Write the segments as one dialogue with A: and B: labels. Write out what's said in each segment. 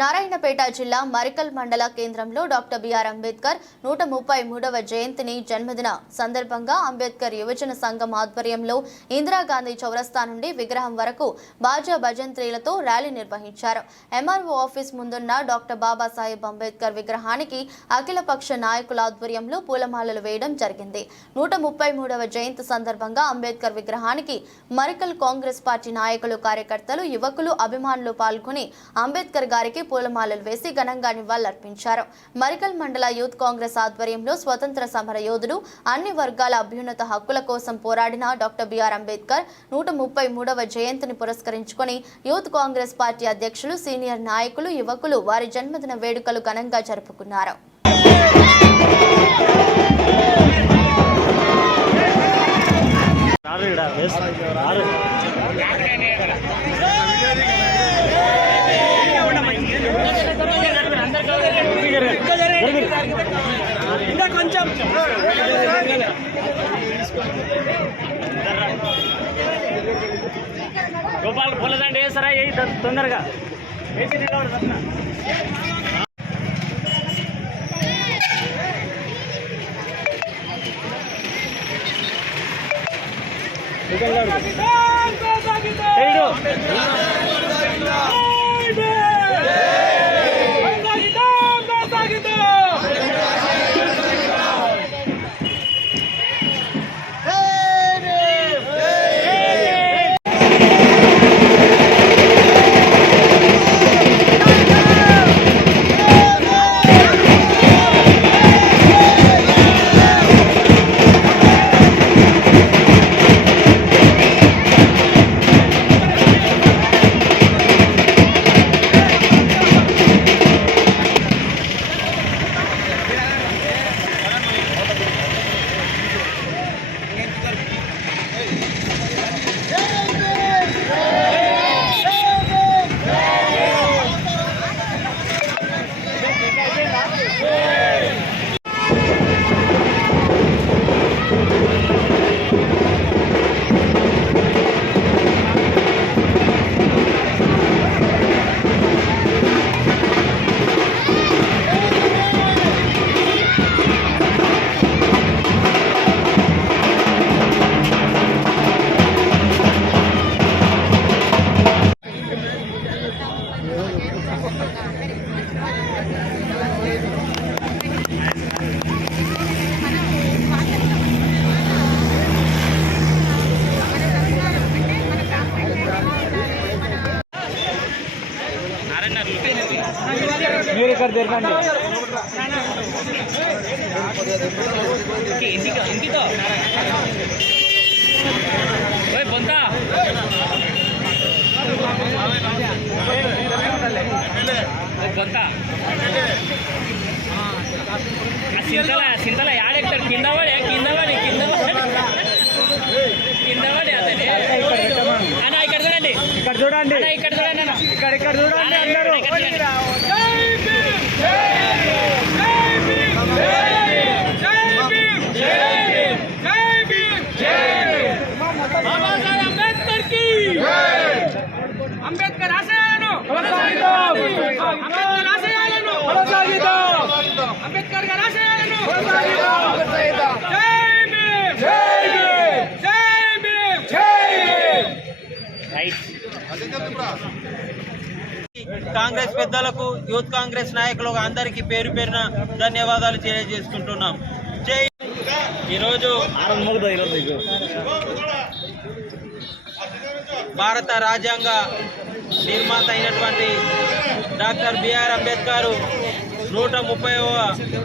A: నారాయణపేట జిల్లా మరికల్ మండల కేంద్రంలో డాక్టర్ బిఆర్ అంబేద్కర్ నూట ముప్పై మూడవ జయంతిని జన్మదిన సందర్భంగా అంబేద్కర్ యువజన సంఘం ఆధ్వర్యంలో ఇందిరాగాంధీ చౌరస్తా నుండి విగ్రహం వరకు బాజా భజంత్రీలతో ర్యాలీ నిర్వహించారు. ఎంఆర్ఓ ఆఫీస్ ముందున్న డాక్టర్ బాబాసాహెబ్ అంబేద్కర్ విగ్రహానికి అఖిలపక్ష నాయకుల ఆధ్వర్యంలో పూలమాలలు వేయడం జరిగింది. నూట ముప్పై మూడవ జయంతి సందర్భంగా అంబేద్కర్ విగ్రహానికి మరికల్ కాంగ్రెస్ పార్టీ నాయకులు కార్యకర్తలు యువకులు అభిమానులు పాల్గొని అంబేద్కర్ గారికి పూలమాలలు వేసి ఘనంగా నివాళులర్పించారు. మరికల్ మండల యూత్ కాంగ్రెస్ ఆధ్వర్యంలో స్వతంత్ర సమర యోధుడు అన్ని వర్గాల అభ్యున్నత హక్కుల కోసం పోరాడిన డాక్టర్ బిఆర్ అంబేద్కర్ నూట ముప్పై మూడవ జయంతిని పురస్కరించుకొని యూత్ కాంగ్రెస్ పార్టీ అధ్యక్షులు సీనియర్ నాయకులు యువకులు వారి జన్మదిన వేడుకలు ఘనంగా జరుపుకున్నారు.
B: గోపాల్ పూలదండ వేసారా ఏ తొందరగా వేసి నిలబడి రత్న. ఇక్కడ తిరగండి సింతల సింతల యాడెక్తాడు కింద పడి కింద పడి కింద పడి కింద పడి అతని అన్న. ఇక్కడ చూడండి
C: ఇక్కడ చూడండి
B: ఇక్కడ చూడండి
C: ఇక్కడ ఇక్కడ చూడండి. అందరూ
B: ఇక్కడ చూడండి. బాబాసాహెబ్ అంబేద్కర్కి
C: అంబేద్కర్ ఆశయాలను
B: కొనసాగిద్దాం.
C: అంబేద్కర్ ఆశయాలను అంబేద్కర్ గారి ఆశయాలను జై భీమ్ జై భీమ్ జై భీమ్
B: రైట్
D: కాంగ్రెస్ పెద్దలకు యూత్ కాంగ్రెస్ నాయకులకు అందరికీ పేరు పేరున ధన్యవాదాలు తెలియజేసుకుంటున్నాం. జై ఈరోజు భారత రాజ్యాంగ నిర్మాత అయినటువంటి డాక్టర్ బిఆర్ అంబేద్కర్ నూట ముప్పై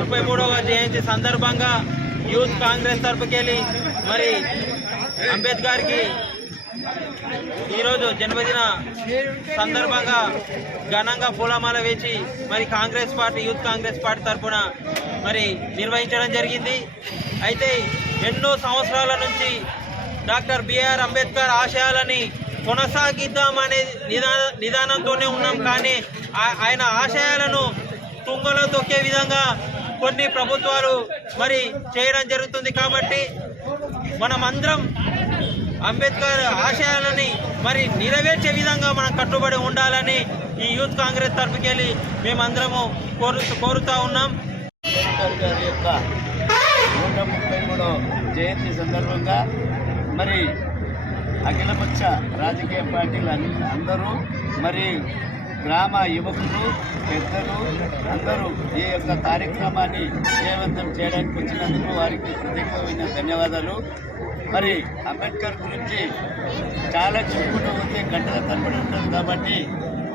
D: ముప్పై మూడవ జయంతి సందర్భంగా యూత్ కాంగ్రెస్ తరపుకెళ్ళి మరి అంబేద్కర్కి ఈరోజు జన్మదిన సందర్భంగా ఘనంగా పూలమాల వేసి మరి Congress party youth Congress party తరఫున మరి నిర్వహించడం జరిగింది. అయితే ఎన్నో సంవత్సరాల నుంచి డాక్టర్ బిఆర్ అంబేద్కర్ ఆశయాలని కొనసాగిద్దామనే నిదాన నిదానంతోనే ఉన్నాం. కానీ ఆయన ఆశయాలను తుంగలో తొక్కే విధంగా కొన్ని ప్రభుత్వాలు మరి చేయడం జరుగుతుంది కాబట్టి మనమందరం అంబేద్కర్ ఆశయాలని మరి నెరవేర్చే విధంగా మనం కట్టుబడి ఉండాలని ఈ యూత్ కాంగ్రెస్ తరఫుకెళ్ళి మేమందరము కోరు కోరుతా ఉన్నాం.
E: గారి యొక్క నూట ముప్పై మూడో జయంతి సందర్భంగా మరి అఖిలపక్ష రాజకీయ పార్టీలు అందరూ మరి గ్రామ యువకులు పెద్దలు అందరూ ఈ యొక్క కార్యక్రమాన్ని విజయవంతం చేయడానికి వచ్చినందుకు వారికి ప్రత్యేకమైన ధన్యవాదాలు. మరి అంబేద్కర్ గురించి చాలా చెప్పుకుంటూ ఉంటే గంటల తరబడి ఉంటుంది. కాబట్టి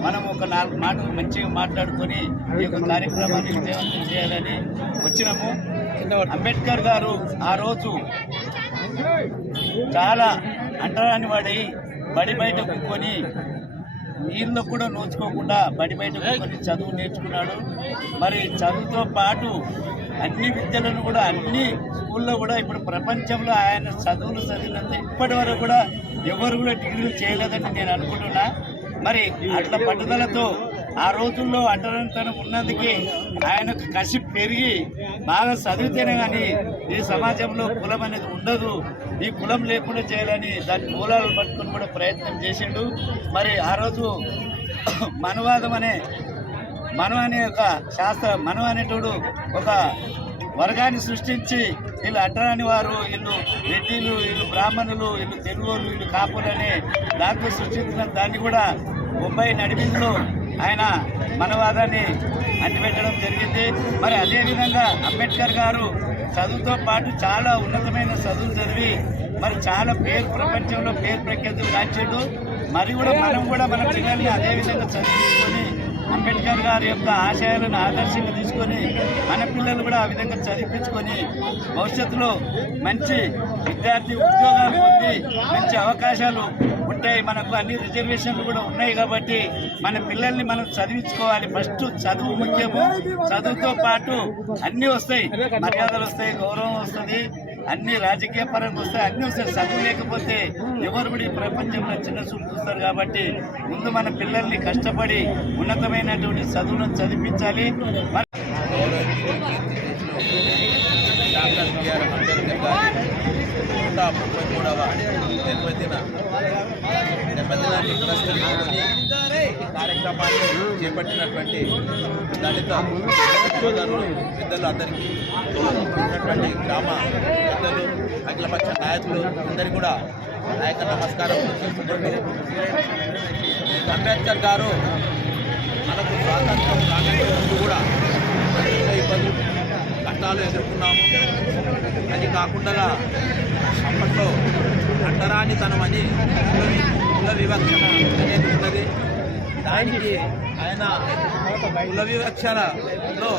E: మనం ఒక నాలుగు మాటలు మంచిగా మాట్లాడుకొని ఈ యొక్క కార్యక్రమాన్ని విజయవంతం చేయాలని వచ్చినాము. అంబేద్కర్ గారు ఆ రోజు చాలా అంటరాని వాడి బడి బయట కొని నీళ్ళు కూడా నోచుకోకుండా బడి బయట కొని చదువు నేర్చుకున్నాడు. మరి చదువుతో పాటు అన్ని విద్యలను కూడా అన్ని స్కూల్లో కూడా ఇప్పుడు ప్రపంచంలో ఆయన చదువులు చదివినంత ఇప్పటి వరకు కూడా ఎవరు కూడా డిగ్రీలు చేయలేదని నేను అనుకుంటున్నా. మరి అట్లా పట్టుదలతో ఆ రోజుల్లో అంటరంతనం ఉన్నందుకే ఆయనకు కసి పెరిగి బాగా చదివితేనే కానీ ఈ సమాజంలో కులం అనేది ఉండదు. ఈ కులం లేకుండా చేయాలని దాని మూలాలు పట్టుకుని కూడా ప్రయత్నం చేసిండు. మరి ఆ రోజు మనవాదం అనే మనం అనే ఒక శాస్త్ర మనం అనేటోడు ఒక వర్గాన్ని సృష్టించి వీళ్ళు అడ్డరాని వారు వీళ్ళు రెడ్డిలు వీళ్ళు బ్రాహ్మణులు వీళ్ళు తెలుగులు వీళ్ళు కాపులు అనే దాంతో సృష్టించిన దాన్ని కూడా ముంబై నడిమిందులో ఆయన మనవాదాన్ని అంటిపెట్టడం జరిగింది. మరి అదేవిధంగా అంబేద్కర్ గారు చదువుతో పాటు చాలా ఉన్నతమైన చదువులు చదివి మరి చాలా పేరు ప్రపంచంలో పేరు ప్రఖ్యాతులు దాచాడు. మరి కూడా మనం కూడా మన పిల్లల్ని అదే విధంగా చదివించుకొని అంబేద్కర్ గారి యొక్క ఆశయాలను ఆదర్శంగా తీసుకొని మన పిల్లలు కూడా ఆ విధంగా చదివించుకొని భవిష్యత్తులో మంచి విద్యార్థి ఉద్యోగాలు పొంది మంచి అవకాశాలు ఉంటాయి. మనకు అన్ని రిజర్వేషన్లు కూడా ఉన్నాయి కాబట్టి మన పిల్లల్ని మనం చదివించుకోవాలి. ఫస్ట్ చదువు ముఖ్యము. చదువుతో పాటు అన్నీ వస్తాయి. మర్యాదలు వస్తాయి గౌరవం వస్తుంది. అన్ని రాజకీయ పరంగా వస్తే అన్ని వస్తాయి చదువు లేకపోతే ఎవరు కూడా ఈ ప్రపంచంలో చిన్న చూపు చూస్తారు కాబట్టి ముందు మన పిల్లల్ని కష్టపడి ఉన్నతమైనటువంటి చదువులను చదివించాలి.
F: నూట ముప్పై మూడవ జన్మదిన పెద్దదాన్ని పురస్కరించుకొని కార్యక్రమాన్ని చేపట్టినటువంటి దళిత సోదరులు పెద్దలు అందరికీ ఉన్నటువంటి గ్రామ పెద్దలు అఖిలపక్ష నాయకులు అందరికీ కూడా నాయక నమస్కారం చేసుకుంటూ అంబేద్కర్ గారు మనకు స్వాతంత్రం రాకముందు ముందు కూడా ఇబ్బందులు కష్టాలు ఎదుర్కొన్నాము. అది కాకుండా అప్పట్లో అంటరానితనం అని కుల- వివక్షణ అనేది ఉన్నది దానికి ఆయన కుల వివక్షణలో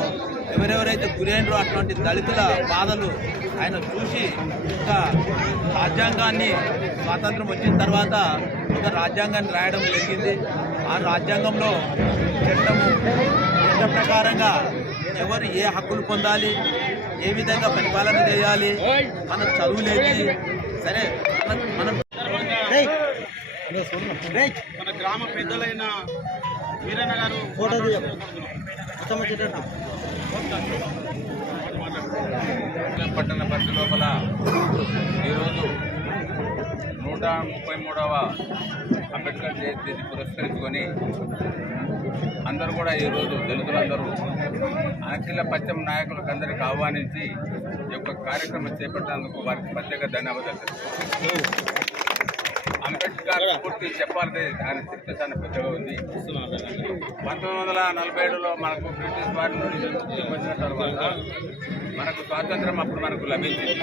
F: ఎవరెవరైతే గురైనరో అటువంటి దళితుల బాధలు ఆయన చూసి ఒక రాజ్యాంగాన్ని స్వాతంత్రం వచ్చిన తర్వాత ఒక రాజ్యాంగాన్ని రాయడం జరిగింది. ఆ రాజ్యాంగంలో చట్టము చట్ట ప్రకారంగా ఎవరు ఏ హక్కులు పొందాలి ఏ విధంగా పరిపాలన చేయాలి మన చదువులేది. సరే మనం మనం
C: మన గ్రామ పెద్దలైన వీరన్న గారు
G: పట్టణ పరిధి లోపల ఈరోజు నూట ముప్పై మూడవ అంబేద్కర్ జయంతిని పురస్కరించుకొని అందరూ కూడా ఈరోజు దళితులందరూ అఖిల పశ్చిమ నాయకులకు అందరికి ఆహ్వానించి ఈ యొక్క కార్యక్రమం చేపట్టినందుకు వారికి ప్రత్యేక ధన్యవాదాలు. అంబేద్కర్ పూర్తి చెప్పాలి దాని చరిత్ర చాలా పెద్దగా ఉంది. పంతొమ్మిది వందల నలభై ఏడులో మనకు బ్రిటిష్ వారి నుండి వచ్చిన తర్వాత మనకు స్వాతంత్రం అప్పుడు మనకు లభించింది.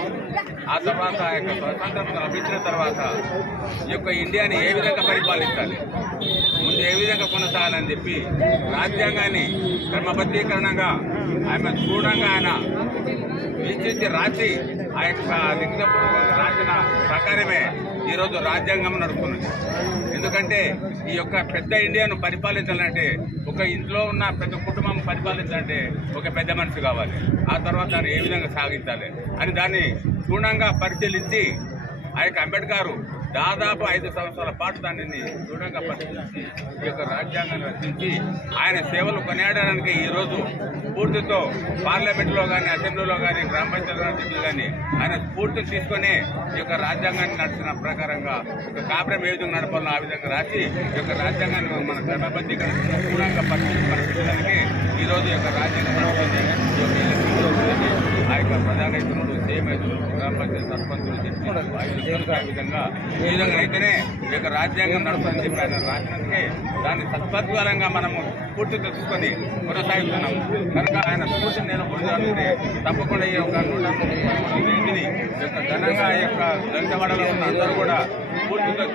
G: ఆ తర్వాత ఆ యొక్క స్వాతంత్రం లభించిన తర్వాత ఈ యొక్క ఇండియాని ఏ విధంగా పరిపాలించాలి? ముందు ఏ విధంగా కొనసాగాలని చెప్పి రాజ్యాంగాన్ని క్రమబద్ధీకరణగా ఆమె చూడంగా ఆయన విస్తరించి రాసి ఆ యొక్క లిఖిత రాసిన ప్రకారమే ఈరోజు రాజ్యాంగం నడుపుతున్నది. ఎందుకంటే ఈ యొక్క పెద్ద ఇండియాను పరిపాలించాలంటే ఒక ఇంట్లో ఉన్న పెద్ద కుటుంబం పరిపాలించాలంటే ఒక పెద్ద మనిషి కావాలి. ఆ తర్వాత దాన్ని ఏ విధంగా సాగించాలి అని దాన్ని క్షుణ్ణంగా పరిశీలించి ఆ యొక్క అంబేద్కర్ దాదాపు ఐదు సంవత్సరాల పాటు దానిని దృఢంగా పరిశీలించి ఈ యొక్క రాజ్యాంగాన్ని రచించి ఆయన సేవలు కొనియాడడానికి ఈరోజు స్ఫూర్తితో పార్లమెంట్లో కానీ అసెంబ్లీలో కానీ గ్రామ పంచాయతీ కానీ ఆయన స్ఫూర్తి తీసుకొని ఈ యొక్క రాజ్యాంగాన్ని నడిచిన ప్రకారంగా ఒక కాపురం ఏ విధంగా నడపాలని ఆ విధంగా రాసి ఈ యొక్క రాజ్యాంగాన్ని మన క్రమబద్ధీకరణ పూర్ణంగా పరిశీలించడానికి ఈరోజు ఈ యొక్క రాజ్యాంగం నడుస్తుంది ఈ యొక్క ఎలక్షన్లో ఆ యొక్క ప్రజారైతులు గ్రామ పంచాయతీ సర్పంచులు జడ్జీలు విధంగా ఈ విధంగా అయితేనే ఈ యొక్క రాజ్యాంగం నడుస్తుందని చెప్పి ఆయన రాసినందుకే దాన్ని సత్పద్వారంగా మనము పూర్తి తెచ్చుకొని కొనసాగుతున్నాం కనుక ఆయన స్ఫూర్తిని నేను పొందాలంటే తప్పకుండా ఈ యొక్క నూట ముప్పై యొక్క ఘనంగా ఈ యొక్క దళితవాడలో ఉన్న అందరూ కూడా పూర్తిగా